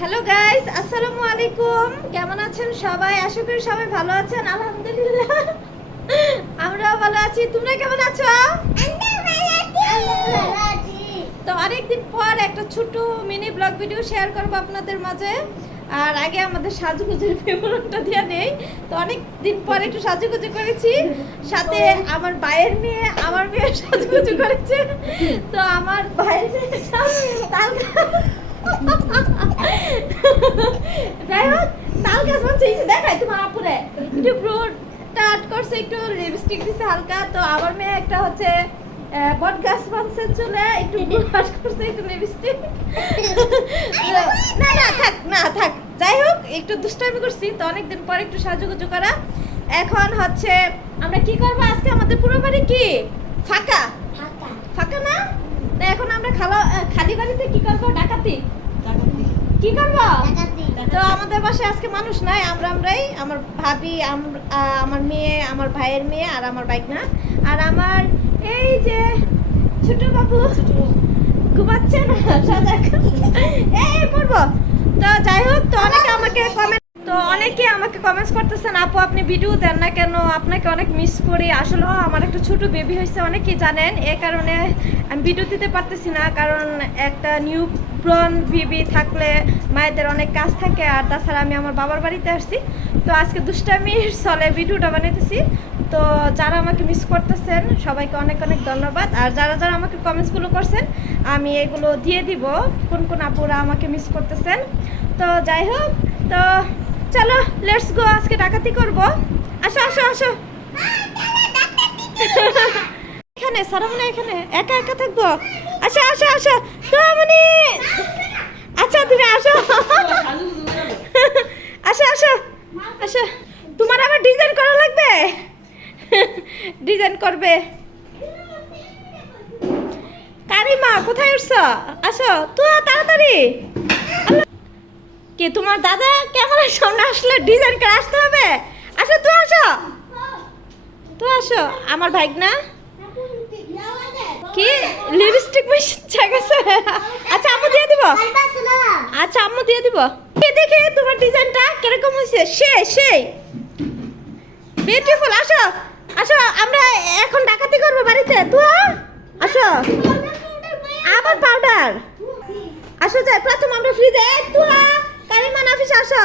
Hello guys আসসালামু আলাইকুম কেমন আছেন সবাই? আশা করি সবাই ভালো আছেন। আলহামদুলিল্লাহ। আমরাও ভালো আছি। তোমরা কেমন আছো? তো অনেকদিন পর একটা ছোট মিনি ব্লগ ভিডিও শেয়ার করব আপনাদের মাঝে। আর আগে আমাদের সাজুগুজুর বিবরণটা দেওয়া নেই। তো অনেক দিন পর একটু সাজুগুজু করেছি। সাথে আমার ভাইয়ের মেয়ে, আমার মেয়ে সাজুগুজু করেছে। তো আমার ভাইয়ের মেয়ে তাল যাই হোক তাল গাছ বলছে দেখাই তোমার আপুরে। একটু ব্রোটা আট করছে একটু লিপস্টিক দিছে হালকা তো আমার মেয়ে একটা হচ্ছে বট গাছ বানছে চলে একটু ব্রাশ করছে একটু লিপস্টিক না না থাক না থাক। যাই হোক একটু দুষ্টামি করছি তো অনেকদিন পর একটু সাজুগুজু করা। এখন হচ্ছে আমরা কি করব আজকে? আমাদের পুরো বাড়ি কি? ফাঁকা। ফাঁকা না? না এখন আমরা খালা খালি বাড়িতে কি করব? ডাকাতি? কি করব? তো আমাদের বাসায় আজকে মানুষ নাই আমরা আমরাই আমার ভাবি আমার মেয়ে আমার ভাইয়ের মেয়ে আর আমার বাইক না আর আমার এই যে ছোট বাবু ঘুমাচ্ছে না সাজা এই পড়ব। তো যাই হোক তো অনেকে আমাকে কমেন্ট তো অনেকে আমাকে কমেন্টস করতেছেন, আপু, আপনি ভিডিও দেন না কেন? আপনাকে অনেক মিস করি। আসলে আমার একটা ছোট বেবি হয়েছে। অনেকেই জানেন, এ কারণে আমি ভিডিও দিতে পারতেছি না, কারণ একটা নিউ ব্রন বেবি থাকলে মায়েদের অনেক কাজ থাকে, আর তাছাড়া আমি আমার বাবার বাড়িতে আসছি। তো আজকে দুষ্টামির চলে ভিডিওটা বানাইতেছি। তো যারা আমাকে মিস করতেছেন, সবাইকে অনেক অনেক ধন্যবাদ। আর যারা যারা আমাকে কমেন্টসগুলো করছেন, আমি এগুলো দিয়ে দিব, কোন কোন আপুরা আমাকে মিস করতেছেন। তো যাই হোক, তো চলো লেটস গো আজকে ডাকাতি করব। আসো আসো আসো। এখানে সারামনে এখানে, একা একা থাকব? আসো আসো আসো। তো মানে আচ্ছা তুমি আসো। আসো আসো। আসো। তোমার আবার ডিজাইন করা লাগবে? ডিজাইন করবে। কারিমা, কোথায় উঠছো? আসো, তো, তাড়াতাড়ি। কে তোমার দাদা ক্যামেরার সামনে আসলে ডিজাইন করে আসতে হবে? আসো তো আসো। তো আসো। আমার ভাই না কি? লিপস্টিক মিশছে গেছে আচ্ছা আম্মু দিয়ে দিব। আচ্ছা আম্মু দিয়ে দিব। কে দেখে তোমার ডিজাইনটা কীরকম হয়েছে? সে সেই। বিউটিফুল আসো। আসো, আমরা এখন ডাকাতি করব বাড়িতে। তুই আসো। আবার পাউডার আসো, যাই, প্রথম আমরা ফ্রিজে তুই কারিমা নাফিস আসো।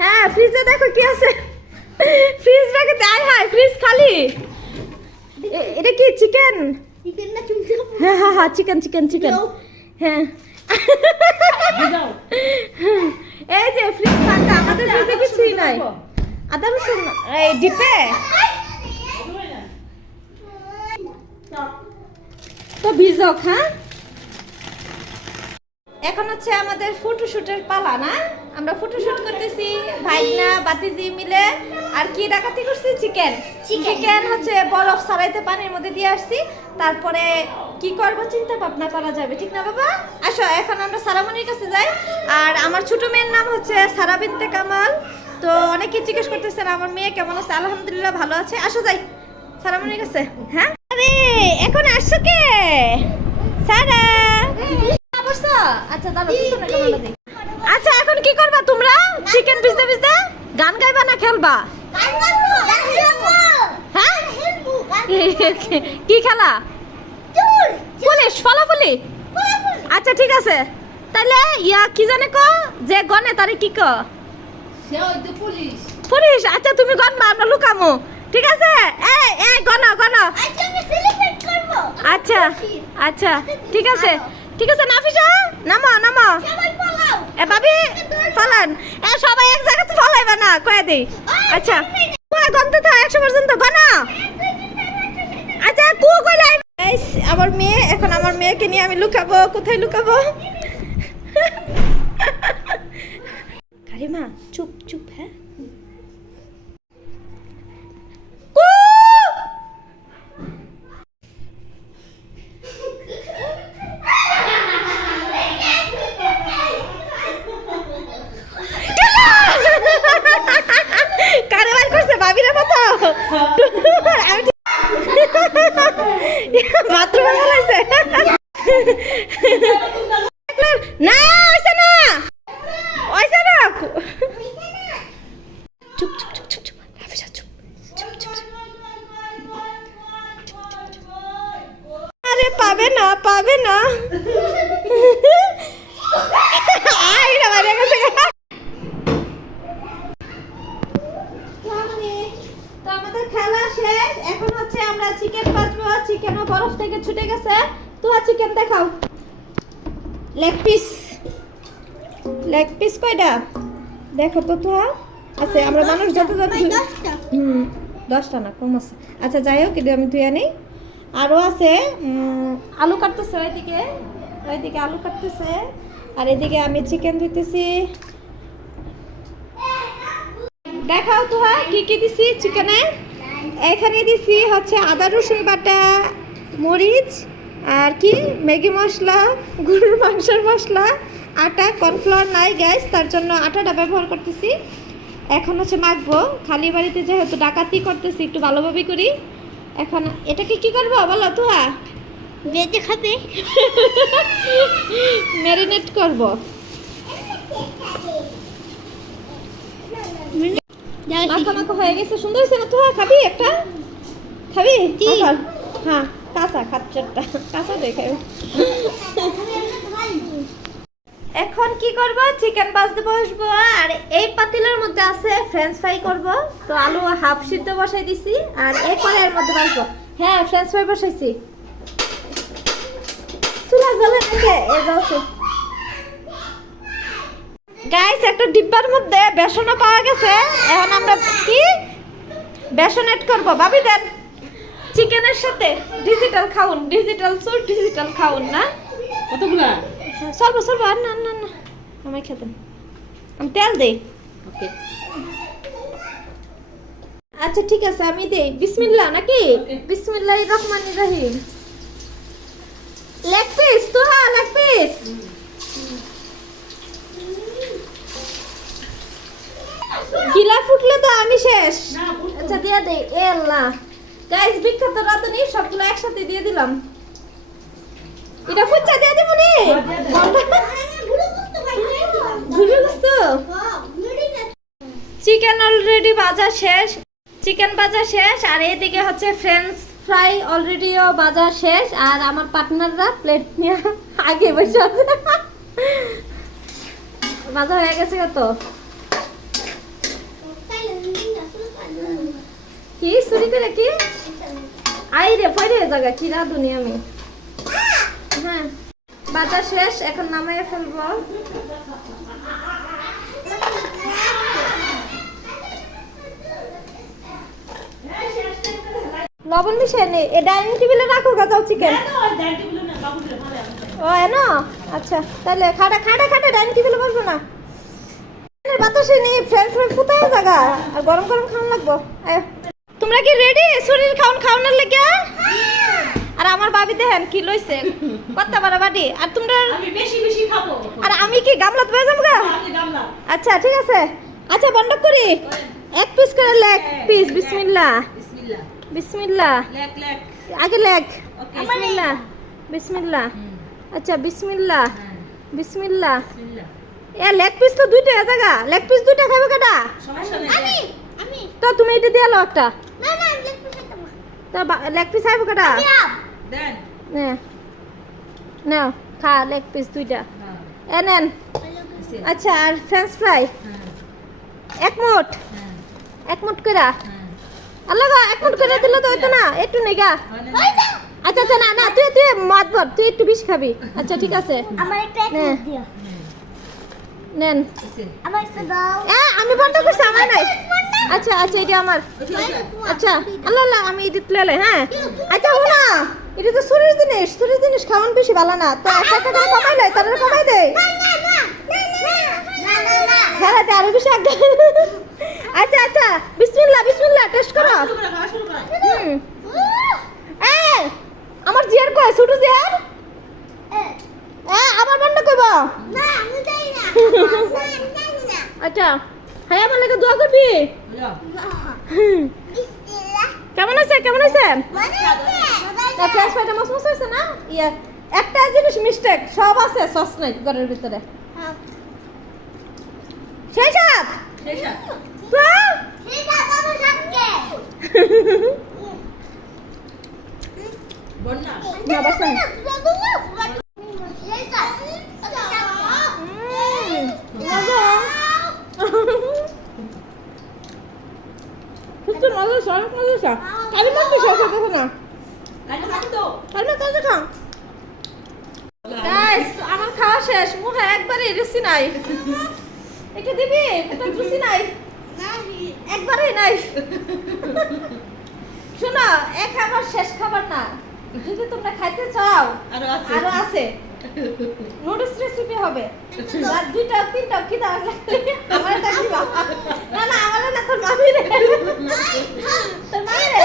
হ্যাঁ ফ্রিজে দেখো কি আছে। ফ্রিজ রেখে দেয় হয় ফ্রিজ খালি। এটা কি চিকেন হ্যাঁ হ্যাঁ হ্যাঁ চিকেন চিকেন চিকেন হ্যাঁ। এই যে ফ্রিজ ফাঁকা আমাদের ফ্রিজে কিছুই নাই। আদা রসুন এই ডিপে। তো ভিজক হ্যাঁ? এখন হচ্ছে আমাদের ফটোশুটের পালা না? আমরা ফটোশুট করতেছি ভাইনা বাতিজি মিলে। আর কি ডাকাতি করছি? চিকেন। চিকেন। হচ্ছে বরফ সারাইতে পানির মধ্যে দিয়ে আসছি। তারপরে কি করব চিন্তা ভাবনা করা যাবে ঠিক না বাবা? আসো এখন আমরা সারামনির কাছে যাই। আর আমার ছোট মেয়ের নাম হচ্ছে সারা বিনতে কামাল। তো অনেকে জিজ্ঞেস করতেছেন আমার মেয়ে কেমন আছে? আলহামদুলিল্লাহ ভালো আছে। আসো যাই সারামনির কাছে হ্যাঁ? আরে এখন আসছো কে? সারা আচ্ছা দাঁড়াও পিছনে ক্যামেরা দিই আচ্ছা এখন কি করবা তোমরা? চিকেন পিসতে পিসতে গান গাইবা না খেলবা? হ্যাঁ? কি খেলা? পুলিশ ফলাফলি? আচ্ছা ঠিক আছে। তাহলে ইয়া কি জানে ক? যে গনে তারে কি ক? পুলিশ। আচ্ছা তুমি গনবা আমরা লুকামু। ঠিক আছে? এই এই গন গন। আচ্ছা আচ্ছা ঠিক আছে। ঠিক আছে, নাফিসা? নামো নামো। এ, ভাবি, ফলান। এ, সবাই এক জায়গাতে ফলাইবা না, কয়ে দেই। আচ্ছা। গন্তে থাক একশো পর্যন্ত গনা আচ্ছা কু কইলাই আমার মেয়ে, এখন আমার মেয়েকে নিয়ে আমি লুকাবো, কোথায় লুকাবো? কারিমা, চুপ চুপ হ্যাঁ? না ওইসা না ওইসা না চুপ চুপ চুপ চুপ চুপ হাফিজা চুপ চুপ চুপ আরে পাবে না পাবে না খেলা শেষ, এখন থেকে ছুটে গেছে। তুহা চিকেন দেখাও। লেগ পিস লেগ পিস কয়টা? দেখো তো তুহা আছে আমরা মানুষ যত যত হুম দশটা না কম আছে। আচ্ছা যাই হোক এটা আমি তুই আনি। আরও আছে আলু কাটতেছে ওইদিকে। ওইদিকে আলু কাটতেছে। আর এদিকে আমি চিকেন দিতেছি। দেখাও তো হ্যাঁ কি কি দিছি চিকেনে এখানে দিছি হচ্ছে আদা রসুন বাটা মরিচ আর কি ম্যাগি মশলা গরুর মাংসের মশলা আটা কর্নফ্লাওয়ার নাই গ্যাস তার জন্য আটাটা ব্যবহার করতেছি। এখন হচ্ছে মাখবো। খালি বাড়িতে যেহেতু ডাকাতি করতেছি একটু ভালোভাবে করি। এখন এটাকে কি করব বলো তুহা বেঁচে খাবে। ম্যারিনেট করব। মাখা মাখা হয়ে গেছে সুন্দর হয়েছে না? তুহা খাবি একটা? খাবি? হ্যাঁ কাঁচা খাচ্চারটা কাঁচা দেখে এখন কি করব? চিকেন ভাজতে বসবো আর এই পাতিলের মধ্যে আছে ফ্রেঞ্চ ফ্রাই করব। তো আলু হাফ সিদ্ধ বসাই দিছি আর এই কড়াইয়ের মধ্যে ভাজবো হ্যাঁ ফ্রেঞ্চ ফ্রাই বসাইছি। চুলা জ্বলে গেছে এ জ্বলছে। গাইস একটা ডিব্বার মধ্যে বেসনও পাওয়া গেছে। এখন আমরা কি? বেসন এড করব। ভাবি দেন চিকেনের সাথে ডিজিটাল খাউন ডিজিটাল চুল ডিজিটাল খাউন না? কতগুলা? সর্ব সর্ব আর না না না আমায় খেতেন আমি তেল দেই। ওকে। আচ্ছা ঠিক আছে আমি দেই। বিসমিল্লাহ নাকি? বিসমিল্লাহ রহমান রহিম। লেগ পিস তো হ্যাঁ লেগ পিস গিলা ফুটলে তো আমি শেষ। আচ্ছা দিয়ে দেই। এ আল্লাহ গাইস বিখ্যাত রাঁধুনি সবগুলো একসাথে দিয়ে দিলাম। এটা ফুচ্চা দিয়ে দেবো নি? চিকেন অলরেডি ভাজা শেষ। চিকেন ভাজা শেষ। আর এদিকে হচ্ছে ফ্রেঞ্চ ফ্রাই অলরেডিও ভাজা শেষ। আর আমার পার্টনাররা প্লেট নিয়ে আগে বসে আছে। ভাজা হয়ে গেছে কত কি? চুরি করে কি? আই রে পরে জায়গা কি রাধুনি আমি? হ্যাঁ। বাজার শেষ এখন নামাইয়ে ফেলব। লবণ মিশিয়ে নে? এ ডাইনিং টেবিলে রাখো গা যাও চিকেন। ও এনো আচ্ছা তাহলে খাটা খাটা খাটা ডাইনিং টেবিলে বসবো না। বাতাসে নেই ফ্রেন্ড ফ্রেন্ড ফুটায় জায়গা আর গরম গরম খাওয়ান লাগবো। আয়। তোমরা কি রেডি শরীর খাওন খাওয়ানোর লেগে? আর আমার ভাবি দেখেন কি লইছে। কত বড় বাড়ি আর তোমরা আমি বেশি বেশি খাব। আর আমি কি গামলাতে বেয়ে যাব গা? গামলা। আচ্ছা ঠিক আছে। আচ্ছা বন্ধ করি। এক পিস করে লেগ পিস বিসমিল্লাহ বিসমিল্লাহ বিসমিল্লাহ লেক লেক। আগে লেগ। বিসমিল্লাহ বিসমিল্লাহ আচ্ছা বিসমিল্লাহ হ্যাঁ। বিসমিল্লাহ বিসমিল্লাহ এ লেগ পিস তো দুইটা জায়গা লেগ পিস দুইটা খাবে কেটা সমস্যা নেই। তো তুমি এটা দিয়ে লো একটা। না না তো লেগ পিস খাবে কেটা? দেন। নে। নাও খা লেগ পিস দুইটা। হ্যাঁ। এ নেন। আচ্ছা আর ফ্রেঞ্চ ফ্রাই হ্যাঁ। এক মুঠ? হ্যাঁ। এক মুঠ করে হ্যাঁ। আল্লাহ গো, এক মুঠ করে দিলে তো হইতো না একটু নেগা আচ্ছা আচ্ছা না না তুই তুই মত বল তুই একটু বেশি খাবি। আচ্ছা ঠিক আছে। আমার একটা। দিও। নেন। আমার একটা দাও। এ আমি বন্ধ করছি আমার নাই। আচ্ছা আচ্ছা এটা আমার। আচ্ছা আল্লাহ আল্লাহ আমি এডিট প্লেলে হ্যাঁ? আচ্ছা শোনা এটা তো শরীর জিনিস শরীর জিনিস খাওয়ান বেশি ভালো না। তো একটা একটা করে কমাই লাই তারা কমাই দে। হ্যাঁ দে আরও বেশি আগে। আচ্ছা আচ্ছা বিসমিল্লাহ বিসমিল্লাহ টেস্ট করো। আমার জিয়ার কয় ছোট জিয়ার? এ আবার বন্ধ করব আচ্ছা। আমার লাগে দোয়া করবি বুঝলো? হুম। কেমন তা ফ্রেশ ফ্রাইটা মস মস হয়েছে না? ইয়ে একটা জিনিস মিস্টেক সব আছে সস নাই ঘরের ভিতরে। সেই সাত শেষ আর? বন্যা না বাসন সুস্থ মজা সব মজা কালি মাত্র শেষ হতেছে না কাজে থাকতো তাহলে তাহলে গাইস আমার খাওয়া শেষ। মুখে একবারে রুচি নাই। একটু দিবি? একটা রুচি নাই। একবারেই নাই। শোনো এক খাবার শেষ খাবার না। যদি তোমরা খাইতে চাও আরও আছে। আরও আছে। নুডলস রেসিপি হবে। আর দুইটা তিনটা কি দাও আমার এটা কি না না আমার না তোর মামি রে তোর মামি রে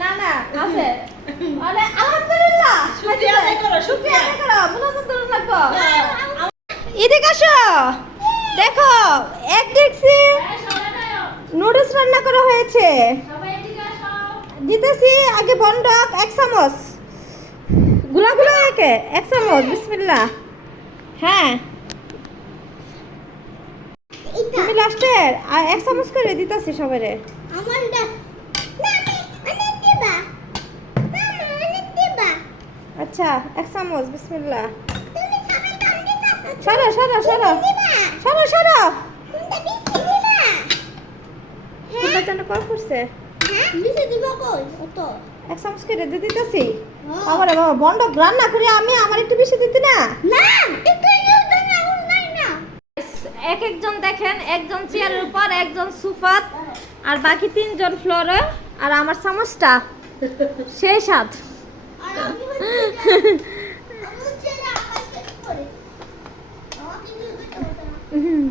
না না আছে। আরে আলহামদুলিল্লাহ। শুকরিয়া আদায় করো, শুকরিয়া। আদায় করো মুনাজাত লাগবো হ্যাঁ। এদিকে আসো। দেখো এক ডেক্সি নুডলস রান্না করা হয়েছে। দিতেছি আগে বন্ডক এক চামচ। গুলা গুলা একে এক চামচ বিসমিল্লাহ। হ্যাঁ। তুমি লাস্টের আর এক চামচ করে দিতেছি সবারে আচ্ছা এক চামচ বিসমিল্লাহ। সরো সরো সরো। সরো সরো। করছে এক চামচ করে দিয়ে দিতেছি আমার বাবা বন্ডক রান্না করে আমি আমার একটু বেশি দিতে না? এক একজন দেখেন একজন চেয়ারের উপর একজন সুফাত আর বাকি তিনজন ফ্লোরে আর আমার চামচটা সেই স্বাদ হুম।